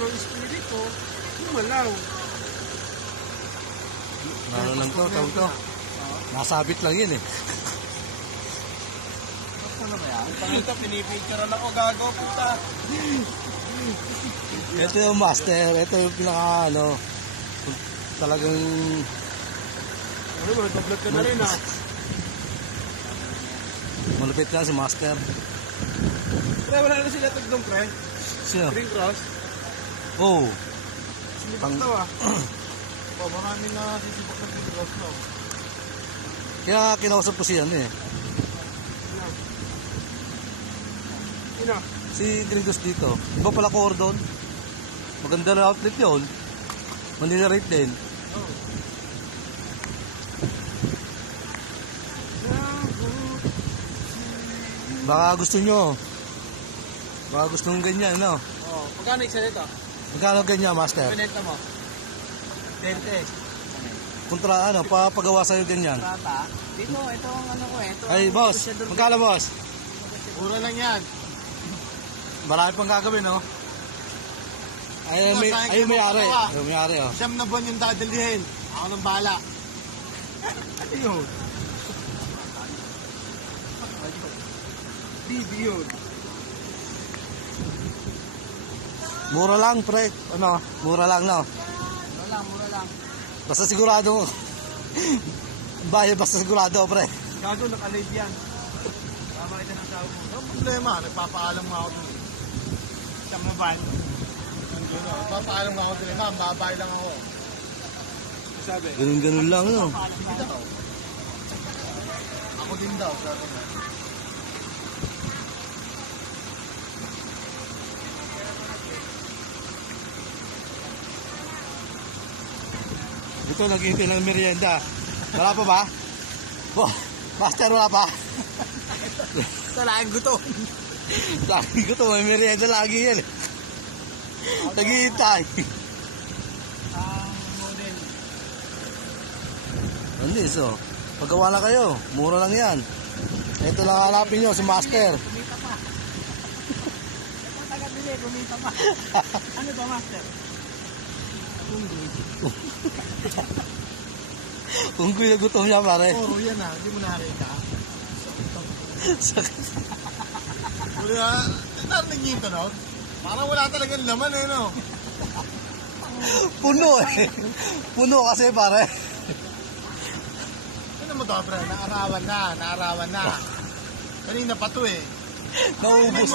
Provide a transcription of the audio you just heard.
ng espiritu, lumalaw. Ano lang to, tawag to. Nasabit lang yun eh. Ano ba yan? Pangita, pinipicturean ako, gago, puta. Ito yung master, ito yung pinaka ano, talagang Ano ba, nagbablog ka na rin ah. malupit lang si master. Pre, wala na sila tagdong, pre. Siya. Green Cross. Oh. Sinipak daw ah. Oh, marami na sisipak ng Green Cross no. Kaya kinausap ko siya eh. Ina. Si Gringos dito. Iba pala cordon. Maganda na outlet yun. Manila rate din. Oh. Baka gusto nyo. Baka gusto nyo ganyan, no? Oh, magkano isa nito? Magkano ganyan, master? Pinenta mo? 20. Kontra ano, papagawa sa'yo ganyan. Rata? Dito, ito ang ano ko eh. Ito Ay, ang boss. negosyador ko. Magkano, boss? Mura lang yan. Marami pang gagawin, no? Ay, may-ari. Ay, may-ari, oh. Siyam na buwan yung dadalihin. Ako nang bahala. Ano yun? BB yun. Mura lang, pre. Ano? Mura lang, no? Mura lang. Basta sigurado. Bayan, basta sigurado, pre. Gago, naka-live yan. Tama kita ng tao mo. Ang problema, nagpapaalam nga ako dun. Siyam na buwan. Nagpapaalam nga ako dun. Ma'am, babay lang ako. Sabi? Ganun-ganun lang, no? Hindi daw. Ako din daw, sabi nga. Ito, naghihintay ng merienda. Wala pa ba? Oh, master, wala pa? Ito lang, gutom. Lagi ko to, may merienda lagi yan. Naghihintay. Model. Hindi, so, paggawa na kayo. Mura lang yan. Ito lang hanapin nyo, si master. Kumita pa. Ito taga-bili, kumita pa. Ano ba, master? Kung gutom niya, pare. Oro yan ah, hindi mo nakita. Sakit. Wala, narinig niyo ito, no? Parang wala talagang laman eh, no? Puno eh. Puno kasi, pare. Ano mo to, pre? Naarawan na. Kanina pa to eh. Naubos.